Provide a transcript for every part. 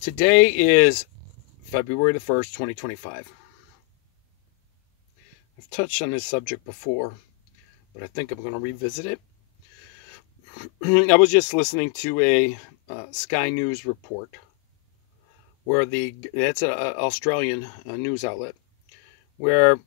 Today is February the 1st, 2025. I've touched on this subject before, but I think I'm going to revisit it. I was just listening to a Sky News report where that's an Australian news outlet where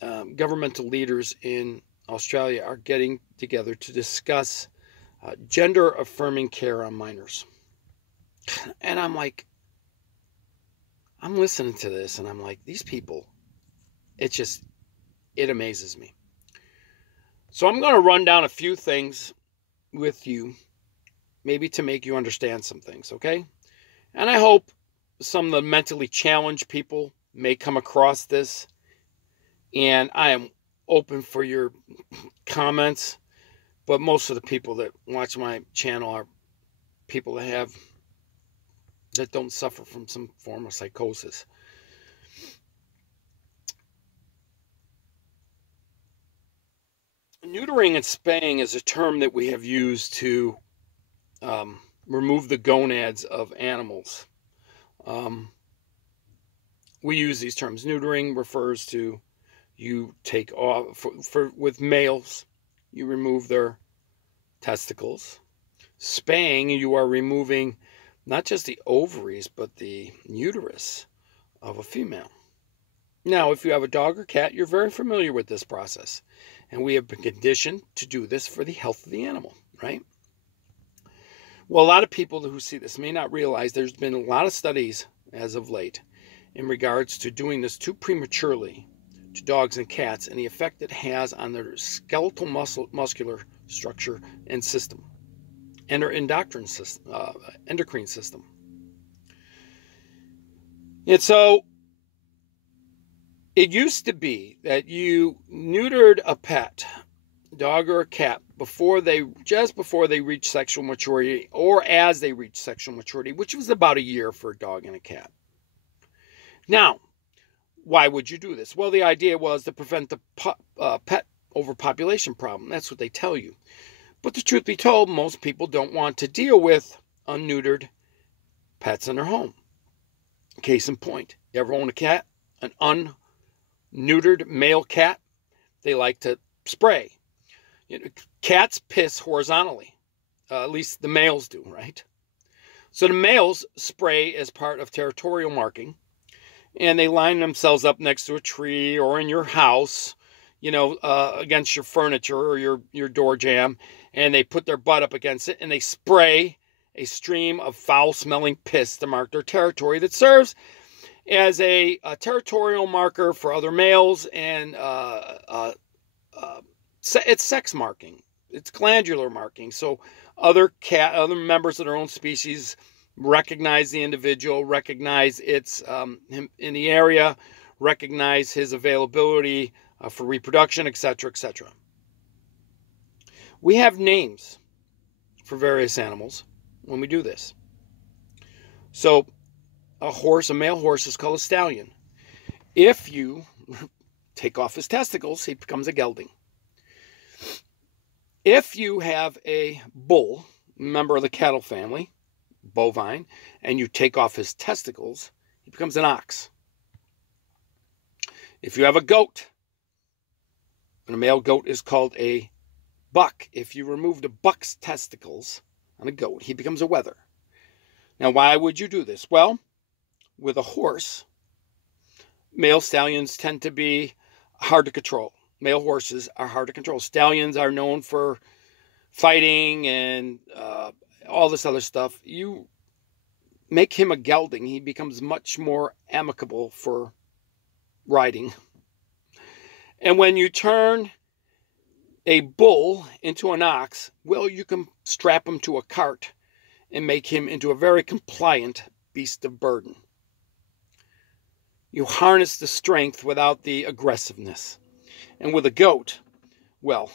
governmental leaders in Australia are getting together to discuss gender affirming care on minors. And I'm listening to this and I'm like, these people, it amazes me. So I'm going to run down a few things with you, maybe to make you understand some things, okay? And I hope some of the mentally challenged people may come across this. And I am open for your comments, but most of the people that watch my channel are people that don't suffer from some form of psychosis. Neutering and spaying is a term that we have used to remove the gonads of animals. We use these terms. Neutering refers to you take off, with males, you remove their testicles. Spaying, you are removing not just the ovaries, but the uterus of a female. Now, if you have a dog or cat, you're very familiar with this process. And we have been conditioned to do this for the health of the animal, right? Well, a lot of people who see this may not realize there's been a lot of studies as of late in regards to doing this too prematurely to dogs and cats and the effect it has on their skeletal muscular structure and system and their endocrine system. And so it used to be that you neutered a pet, dog or a cat, just before they reach sexual maturity or as they reach sexual maturity, which was about a year for a dog and a cat. Now, why would you do this? Well, the idea was to prevent the pet overpopulation problem. That's what they tell you. But the truth be told, most people don't want to deal with unneutered pets in their home. Case in point, you ever own a cat? An unneutered male cat? They like to spray. Cats piss horizontally. At least the males do, right? So the males spray as part of territorial marking. And they line themselves up next to a tree or in your house, against your furniture or your door jamb, and they put their butt up against it and they spray a stream of foul-smelling piss to mark their territory that serves as a territorial marker for other males, and it's sex marking. It's glandular marking. So other members of their own species recognize the individual, recognize him in the area, recognize his availability for reproduction, etc., etc. We have names for various animals when we do this. So a male horse is called a stallion. If you take off his testicles, he becomes a gelding. If you have a bull, member of the cattle family, bovine, and you take off his testicles, he becomes an ox. If you have a goat, and a male goat is called a buck. If you remove the buck's testicles on a goat, he becomes a wether. Now, why would you do this? Well, with a horse, male stallions tend to be hard to control. Male horses are hard to control. Stallions are known for fighting and all this other stuff. You make him a gelding, he becomes much more amicable for riding. And when you turn a bull into an ox, well, you can strap him to a cart and make him into a very compliant beast of burden. You harness the strength without the aggressiveness. And with a goat, well,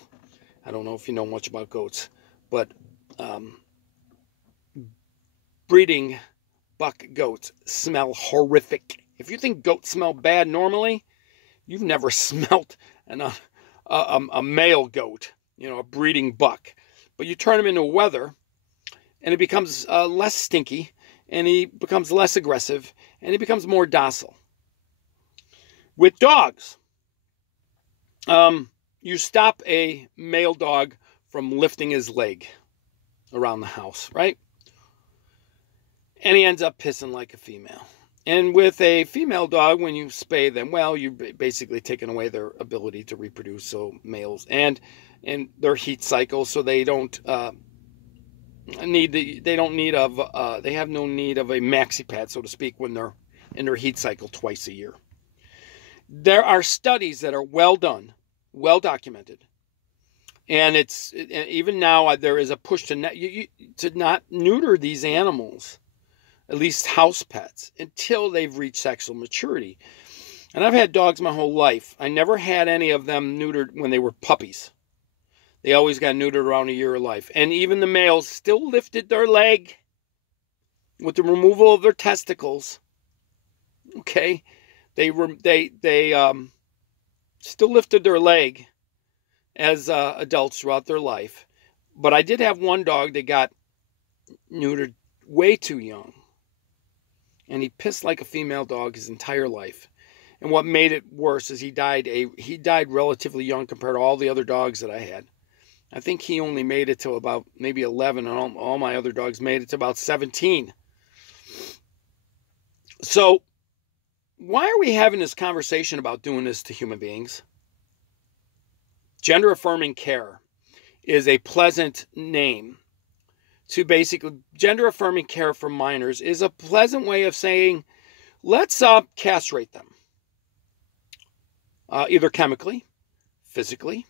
I don't know if you know much about goats, but breeding buck goats smell horrific. If you think goats smell bad normally, you've never smelt a male goat, a breeding buck. But you turn them into a wether, and it becomes less stinky, and he becomes less aggressive, and he becomes more docile. With dogs, you stop a male dog from lifting his leg around the house, right? And he ends up pissing like a female. And with a female dog, when you spay them, well, you're basically taking away their ability to reproduce, so males, and their heat cycle, so they don't have no need of a maxi pad, so to speak, when they're in their heat cycle twice a year. There are studies that are well done, well documented, and even now there is a push to not neuter these animals, at least house pets, until they've reached sexual maturity. And I've had dogs my whole life. I never had any of them neutered when they were puppies. They always got neutered around a year of life. And even the males still lifted their leg with the removal of their testicles. Okay? They still lifted their leg as adults throughout their life. But I did have one dog that got neutered way too young. And he pissed like a female dog his entire life. And what made it worse is he died relatively young compared to all the other dogs that I had. I think he only made it to about maybe 11, and all my other dogs made it to about 17. So why are we having this conversation about doing this to human beings? Gender-affirming care is a pleasant name. To basically, gender-affirming care for minors is a pleasant way of saying, let's castrate them. Either chemically, physically,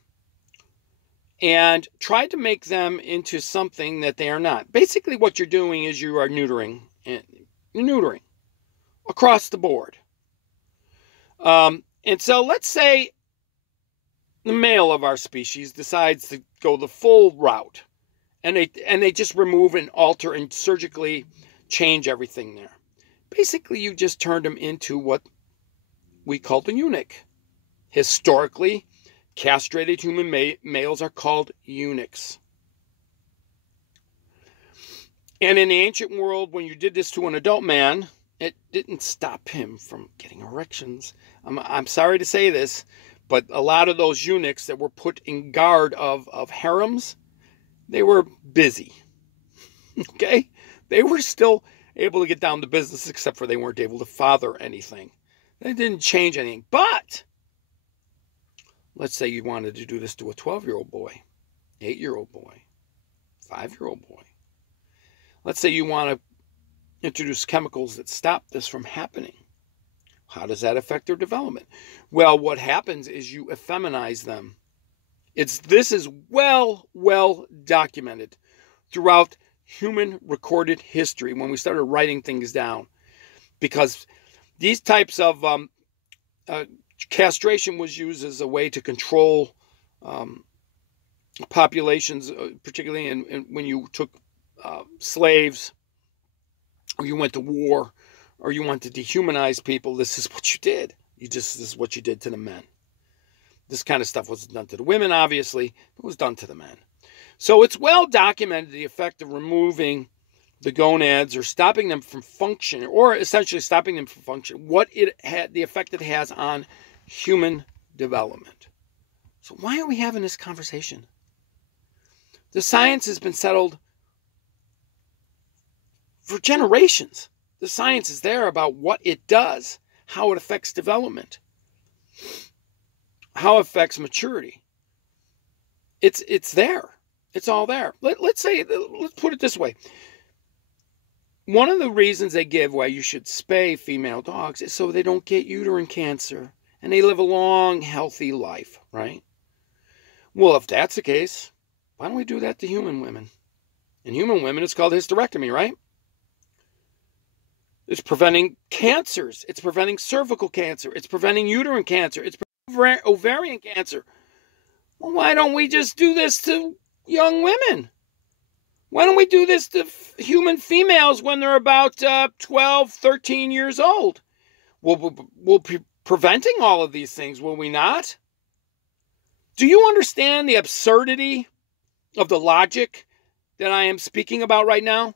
and try to make them into something that they are not. Basically, what you're doing is you are neutering. You're neutering across the board. And so let's say the male of our species decides to go the full route. And they just remove and alter and surgically change everything there. Basically, you just turned them into what we call the eunuch. Historically, castrated human males are called eunuchs. And in the ancient world, when you did this to an adult man, it didn't stop him from getting erections. I'm sorry to say this, but a lot of those eunuchs that were put in guard of harems, they were busy, okay? They were still able to get down to business, except for they weren't able to father anything. They didn't change anything. But let's say you wanted to do this to a 12-year-old boy, 8-year-old boy, 5-year-old boy. Let's say you want to introduce chemicals that stop this from happening. How does that affect their development? Well, what happens is you effeminize them. This is well documented throughout human recorded history when we started writing things down. Because these types of castration was used as a way to control populations, particularly when you took slaves, or you went to war, or you wanted to dehumanize people. This is what you did. This is what you did to the men. This kind of stuff wasn't done to the women, obviously. It was done to the men. So it's well documented the effect of removing the gonads or stopping them from function, or essentially stopping them from function, the effect it has on human development. So why are we having this conversation? The science has been settled for generations. The science is there about what it does, how it affects development, how it affects maturity. It's there. It's all there. Let's put it this way. One of the reasons they give why you should spay female dogs is so they don't get uterine cancer and they live a long, healthy life, right? Well, if that's the case, why don't we do that to human women? In human women, it's called hysterectomy, right? It's preventing cancers. It's preventing cervical cancer. It's preventing uterine cancer. It's preventing ovarian cancer. Well, why don't we just do this to young women? Why don't we do this to human females when they're about 12, 13 years old? We'll be preventing all of these things, will we not? Do you understand the absurdity of the logic that I am speaking about right now?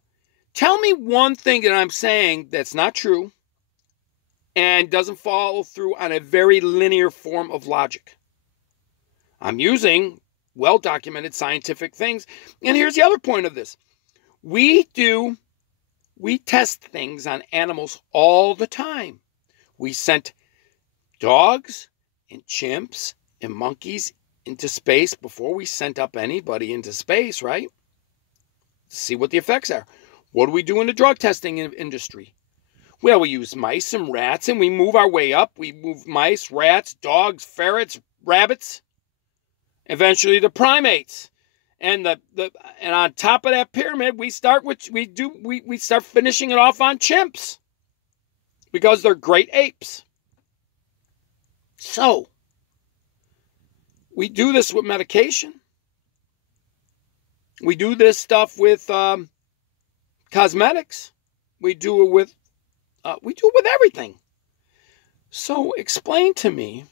Tell me one thing that I'm saying that's not true and doesn't follow through on a very linear form of logic. I'm using well-documented scientific things. And here's the other point of this. We test things on animals all the time. We sent dogs and chimps and monkeys into space before we sent up anybody into space, right? See what the effects are. What do we do in the drug testing industry? Well, we use mice and rats, and we move our way up. We move mice, rats, dogs, ferrets, rabbits, eventually the primates. And and on top of that pyramid, we start finishing it off on chimps because they're great apes. So we do this with medication. We do this stuff with cosmetics. We do it with everything. So explain to me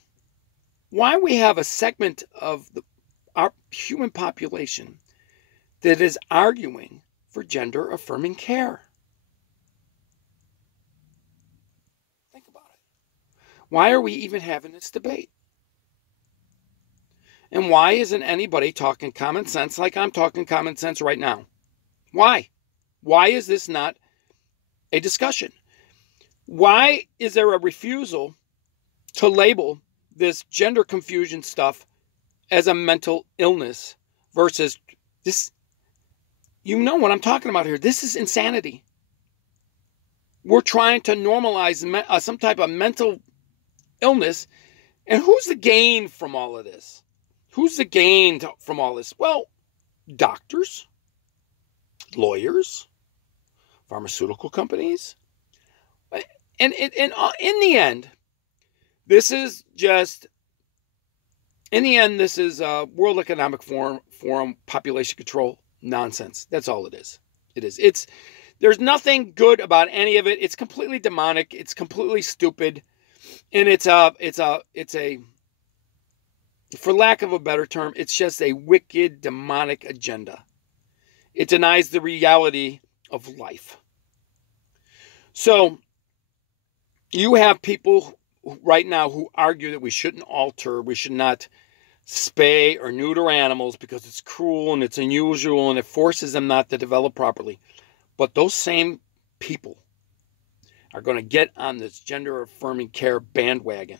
why we have a segment of our human population that is arguing for gender-affirming care. Think about it. Why are we even having this debate? And why isn't anybody talking common sense like I'm talking common sense right now? Why? Why is this not a discussion? Why is there a refusal to label this gender confusion stuff as a mental illness versus this? You know what I'm talking about here. This is insanity. We're trying to normalize some type of mental illness. And who's the gain from all of this? Who's the gain from all this? Well, doctors, lawyers, pharmaceutical companies. And in the end, this is World Economic Forum population control nonsense. That's all it is. There's nothing good about any of it. It's completely demonic. It's completely stupid. And it's a for lack of a better term, it's just a wicked, demonic agenda. It denies the reality of life. So you have people right now who argue that we should not spay or neuter animals because it's cruel and it's unusual and it forces them not to develop properly. But those same people are going to get on this gender-affirming care bandwagon.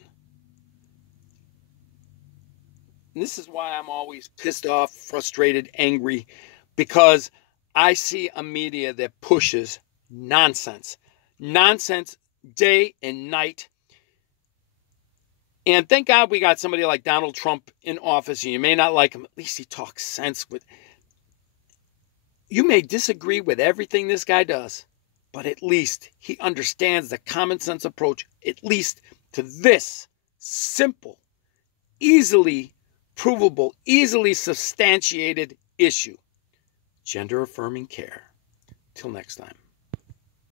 And this is why I'm always pissed off, frustrated, angry, because I see a media that pushes nonsense. Nonsense day and night. And thank God we got somebody like Donald Trump in office. And you may not like him. At least he talks sense. You may disagree with everything this guy does, but at least he understands the common sense approach, at least to this simple, easily provable, easily substantiated issue. Gender-affirming care. Till next time.